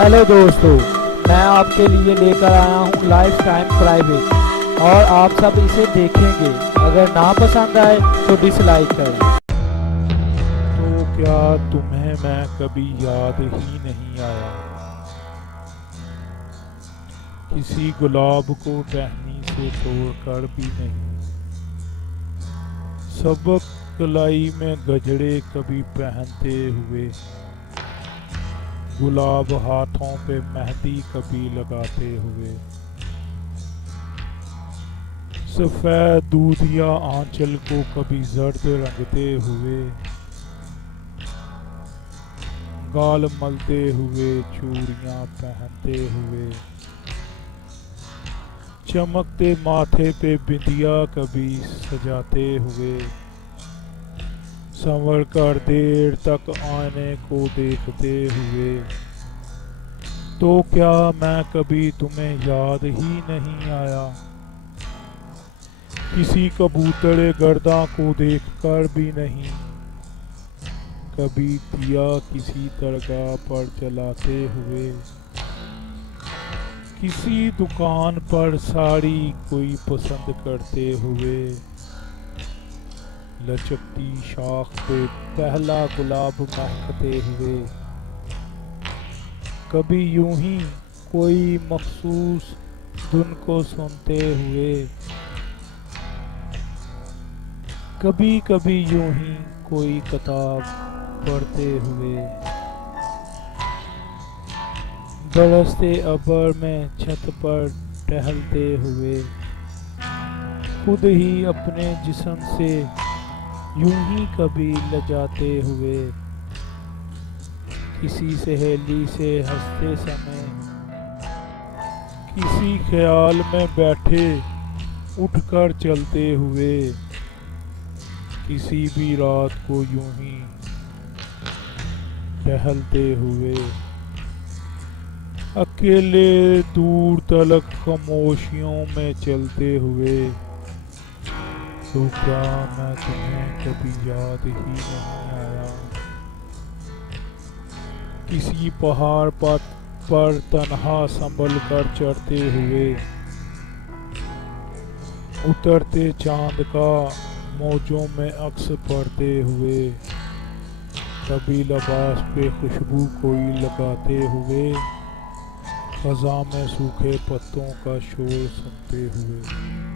Hello दोस्तों, मैं आपके लिए लेकर आया हूँ लाइफ टाइम प्राइवेट और आप सब इसे देखेंगे। अगर ना पसंद आए तो डिसलाइक करें। तो क्या तुम्हें मैं कभी याद ही नहीं आया? किसी गुलाब को टहनी से तोड़कर भी नहीं। सबक कलाई में गजरे कभी पहनते हुए, गुलाब हाथों पे मेहंदी कभी लगाते हुए, सफ़ेद दूधिया आंचल को कभी जर्द रंगते हुए, गाल मलते हुए, चूड़ियाँ पहनते हुए, चमकते माथे पे बिंदिया कभी सजाते हुए, संवर कर देर तक आईने को देखते हुए। तो क्या मैं कभी तुम्हें याद ही नहीं आया? किसी कबूतरे गर्दा को देखकर भी नहीं, कभी दिया किसी दरगाह पर जलाते हुए, किसी दुकान पर साड़ी कोई पसंद करते हुए, लचकती शाख पे पहला गुलाब महकते हुए, कभी यूं ही कोई मखसूस धुन को सुनते हुए, कभी कभी यूं ही कोई किताब पढ़ते हुए, बरसते अबर में छत पर टहलते हुए, खुद ही अपने जिस्म से यूं ही कभी लजाते हुए, किसी सहेली से हंसते समय, किसी ख्याल में बैठे उठकर चलते हुए, किसी भी रात को यूं ही टहलते हुए, अकेले दूर तलक खामोशियों में चलते हुए। तो क्या मैं तुम्हें कभी याद ही नहीं आया? किसी पहाड़ पर तन्हा संभल कर चढ़ते हुए, उतरते चांद का मौजों में अक्स पड़ते हुए, कभी लिबास पे खुशबू कोई लगाते हुए, खज़ां में सूखे पत्तों का शोर सुनते हुए।